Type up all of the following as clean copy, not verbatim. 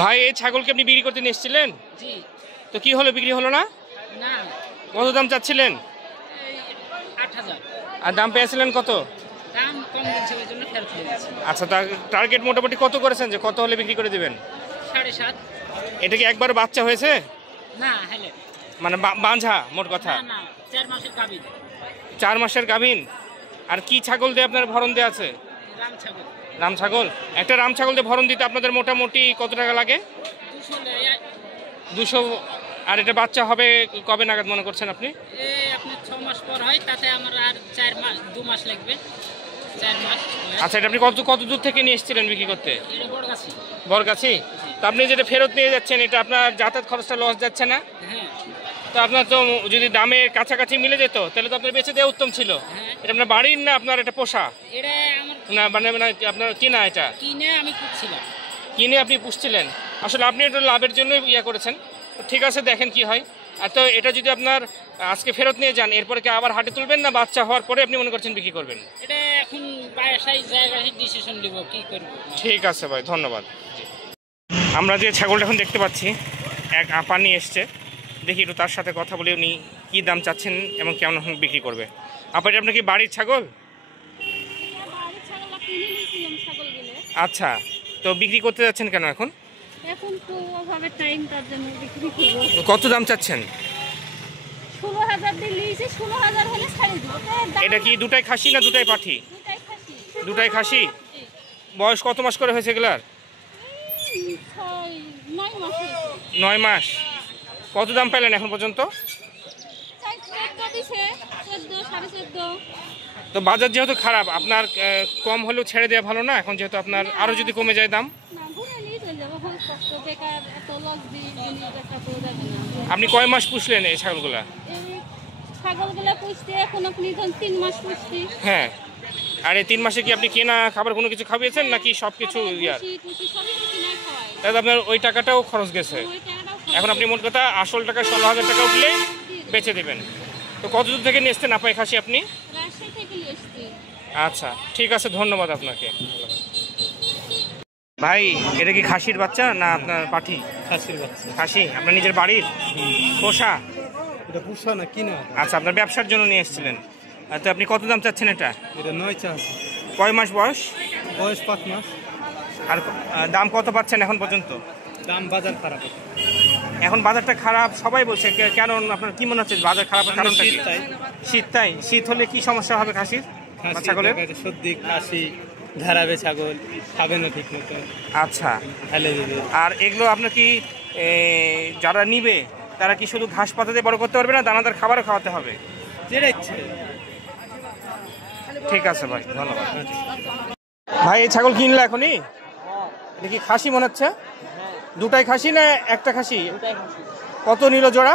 ভাই এই ছাগলকে আপনি বিক্রি করতে নিয়ে এসেছিলেন? জি। তো কি হলো, বিক্রি হলো না? না। কত দাম চাচ্ছিলেন? ৮,০০০। আর দাম পেয়েছিলেন কত? দাম কম দিয়েছে ওই জন্য ফেরত দিয়ে দিয়েছি। আচ্ছা, তা টার্গেট মোটামুটি কত করেছেন, যে কত হলে বিক্রি করে দিবেন? ৭.৫। এটা কি একবার বাচ্চা হয়েছে? না, হেলে মানে বাঁঝা মোট কথা? না, ৪ মাসের গাভীর। 4 মাসের গাভীন। আর কি ছাগল দিয়ে আপনার ভরণ দেওয়া আছে? রাম ছাগল। রাম ছাগল। একটা রাম ছাগল দিয়ে ভরণ দিতে আপনাদের মোটামুটি কত টাকা লাগে? 200। আর এটা বাচ্চা হবে কবে নাগাদ মনে করছেন আপনি? আপনার 6 মাস পর হয়, তাতে আমার আর 4 মাস 2 মাস লাগবে। 4 মাস। আচ্ছা, এটা আপনি কত দূর থেকে নিয়ে এসেছিলেন বিক্রি করতে? এটা বড়গাছি। বরগাছি। তো আপনি যেটা ফেরত নিয়ে যাচ্ছেন, এটা আপনার যাতায়াত খরচটা লস যাচ্ছে না? হ্যাঁ। তো আপনার তো যদি দামে কাছাকাছি মিলে যেত তাহলে তো আপনার বেঁচে দেওয়া উত্তম ছিল। এটা আপনার বাড়ির না আপনার এটা পোষা? এটা আমার না, মানে আপনার কিনা? এটা কিনে আমি পুষছিলাম। কিনে আপনি পুষছিলেন? আসলে আপনি এটা লাভের জন্যই ইয়ে করেছেন। ঠিক আছে, দেখেন কি হয়। আর তো এটা যদি আপনার আজকে ফেরত নিয়ে যান, এরপরে কি আবার হাটে তুলবেন, না বাচ্চা হওয়ার পরে আপনি মনে করছেন বিক্রি করবেন? এটা এখন বাসায় জায়গায় ডিসিশন নিব কি করব। ঠিক আছে ভাই, ধন্যবাদ। আমরা যে ছাগলটা এখন দেখতে পাচ্ছি, এক আপা নিয়ে এসছে। দেখি একটু তার সাথে কথা বলে উনি কী দাম চাচ্ছেন এবং কেমন বিক্রি করবে। আপা, এটা আপনার কি বাড়ির ছাগল? আচ্ছা, তো বিক্রি করতে যাচ্ছেন কেন এখন? এখন তো ওভাবে টাইম, তার জন্য বিক্রি করব। কত দাম চাচ্ছেন? 16,000 দিয়ে লিয়েছি, 16,000 হলে ছাড়ি দেব। এটা কি দুটাই খাসি না দুটাই পাঠি? দুটাই খাসি। দুটাই খাসি। বয়স কত মাস করে হয়েছে এগুলার? 9 মাস হয়েছে। 9 মাস। কত দাম পেলেন এখন পর্যন্ত? 14 দিছে, 14, 14.5। তো বাজার যেহেতু খারাপ, আপনার কম হলেও ছেড়ে দেওয়া ভালো না? এখন যেহেতু আপনার আরও যদি কমে যায় দাম? না, ঘুরে নিয়ে চলে যাবো। কষ্ট, বেকার এত লস দিয়ে ব্যবসা করে যাবে না। আপনি কয় মাস পুষলেন এই ছাগলগুলা? এই ছাগলগুলা পুষতে এখন আপনি ধরুন 3 মাস পুষছি। হ্যাঁ। আর এই 3 মাসে কি আপনি কেনা খাবার কোনো কিছু খাওয়িয়েছেন নাকি সব কিছু ইয়ার? তাহলে আপনার ওই টাকাটাও খরচ গেছে। এখন আপনি মোট কথা আসল টাকা 16,000 টাকা উঠলে বেচে দেবেন। তো কত দূর থেকে নিয়ে এসছেন আপাই খাসি আপনি? রাজশাহী থেকে নিয়ে এসছি। আচ্ছা, ঠিক আছে, ধন্যবাদ আপনাকে। ভাই, এটা কি খাসির বাচ্চা না আপনার পাঠি? খাসির বাচ্চা। খাসি আপনার নিজের বাড়ির পোষা? এটা পোষা না কিনা। আচ্ছা, আপনার ব্যবসার জন্য নিয়ে এসেছিলেন। তো আপনি কত দাম চাচ্ছেন এটা? এটা 9 চাষ। কয় মাস বয়স? বয়স 5 মাস। আর দাম কত পাচ্ছেন এখন পর্যন্ত? দাম বাজার খারাপ। এখন বাজারটা খারাপ সবাই বলছে, কেন আপনার কি মনে হচ্ছে বাজার খারাপের কারণটা কি? শীত। তাই? শীত হলে কি সমস্যা হবে খাসির ছাগলের? সর্দি, কাশি, ধারাবে ছাগল খাবে না ঠিক মতো। আচ্ছা, ফেলে দেবে। আর এগুলো আপনার কি যারা নিবে তারা কি শুধু ঘাস পাতা দিয়ে বড় করতে পারবে না, দানাদার খাবারও খাওয়াতে হবে? যেটা ইচ্ছে। ঠিক আছে ভাই, ধন্যবাদ। ভাই, এই ছাগল কিনলে এখনই? দেখি খাসি মনে হচ্ছে। দুটাই খাসি না একটা খাসি? কত নিল জোড়া?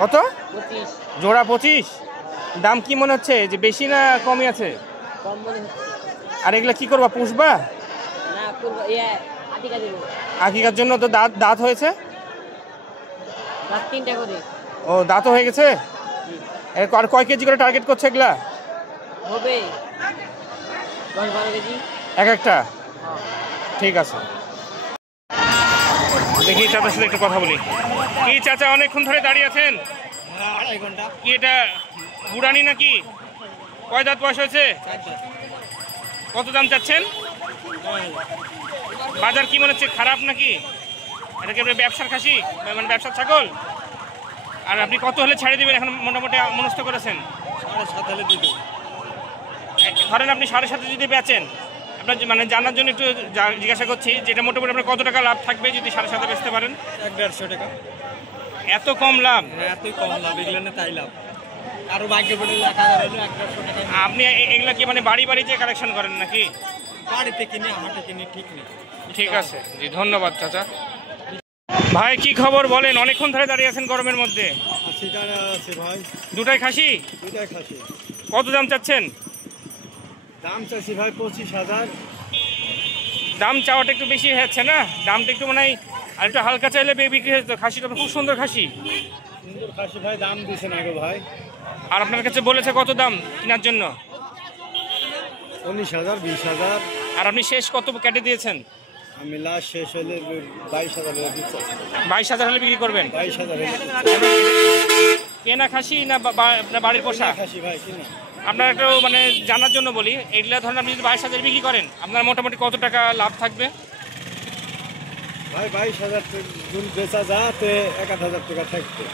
কত? জোড়া 25। দাম কি মনে হচ্ছে, যে বেশি না কমই আছে? আর এগুলা কি করবা, পুষবা? আকিকার জন্য। তো দাঁত হয়েছে? ও, দাঁতও হয়ে গেছে। আর কয় কেজি করে টার্গেট করছে এগুলা? হবে 10-12 কেজি এক একটা। ঠিক আছে, দেখি চাচার সাথে একটু কথা বলি। কি চাচা, অনেকক্ষণ ধরে দাঁড়িয়ে আছেন? 2.5 ঘন্টা। কি এটা বুড়ানি নাকি? কয় দাঁত বয়স হয়েছে? 4 দাঁত। কত দাম চাচ্ছেন? বাজার কি মনে হচ্ছে, খারাপ নাকি? এটা কি আপনার ব্যবসার খাসি, মানে ব্যবসার ছাগল? আর আপনি কত হলে ছেড়ে দিবেন এখন মোটামুটি মনস্থ করেছেন? 7.5 হলে দিবে। ধরেন আপনি 7.5 যদি বেচেন, আপনার মানে জানার জন্য একটু জিজ্ঞাসা করছি, যেটা মোটামুটি আপনার কত টাকা লাভ থাকবে যদি 7.5 বেচতে পারেন? 1-1.5 টাকা। এত কম লাভ? এতই কম লাভ, এগুলো না তাই লাভ। আরো ভাগ্যে পড়ে 1,000 হলো 1.5 টাকা। আপনি এগুলা কি মানে বাড়ি যে কালেকশন করেন নাকি? বাড়িতে কিনে হাটে কিনে ঠিক নেই। ঠিক আছে জি, ধন্যবাদ চাচা। ভাই, কি খবর বলেন? অনেকক্ষণ ধরে দাঁড়িয়ে আছেন গরমের মধ্যে। আছে ভাই। দুটাই খাসি? দুটাই খাসি। কত দাম চাচ্ছেন? দাম চাইছি ভাই 25,000। দাম চাওয়াটা একটু বেশি হচ্ছে না? দামটা একটু মানে আর একটু হালকা চাইলে বিক্রি হয়ে যেত। খাসিটা খুব সুন্দর খাসি। সুন্দর খাসি ভাই, দাম দিছে না গো ভাই। আর আপনার কাছে বলেছে কত দাম কেনার জন্য? 19,000, 20,000। আর আপনি শেষ কত কেটে দিয়েছেন? আমি লাস্ট শেষ হলে 22,000 দিচ্ছি। 22,000 হলে বিক্রি করবেন? 22,000 কেনা খাসি না আপনার বাড়ির পোষা? খাসি ভাই কিনা। আপনার একটু মানে জানার জন্য বলি, এইগুলা ধরেন আপনি যদি 22,000 বিক্রি করেন আপনার মোটামুটি কত টাকা লাভ থাকবে? ভাই 22,000 গুণ বেচা যাতে 1,000 টাকা থাকবে।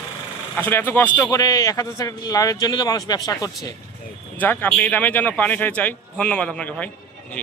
আসলে এত কষ্ট করে 1,000 টাকা লাভের জন্য তো মানুষ ব্যবসা করছে। যাক, আপনি এই দামের জন্য পানি খাই চাই। ধন্যবাদ আপনাকে ভাই। জি।